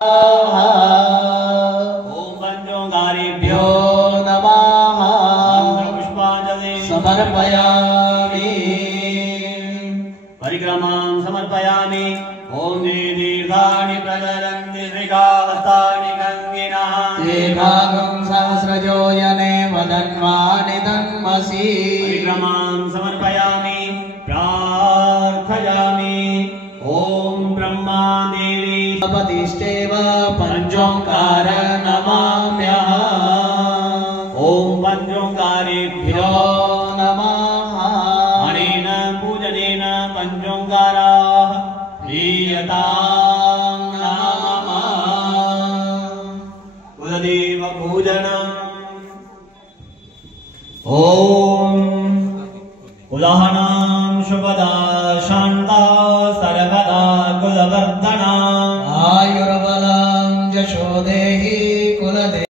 ओम पंचोंकारेभ्यो नमः मंत्रपुष्पांजलि समर्पयामि। परिक्रमां समर्पयामि। ओम तीर्थानि प्रचलन्ति श्रीकाहस्तानि गङ्गिनः ते भागं सहस्रजो यने वदन्वानि तन्मसि। परिक्रमां समर्पयामि प्रार्थयामि। ओम ब्रह्मा देवी पतिष्ठेव पंचोंकार नमाम्यहम्। ओम पंचोंकारेभ्यो नमः। अनेन पूजनेन पंचोंकाराः ह्रीयतां नमः। कुलदेव पूजनम्। ओम कुलहनां शुभदा शान्ता सर्वदा कुलवर्धना आयुर्बलं यशो देहि कुलदेव।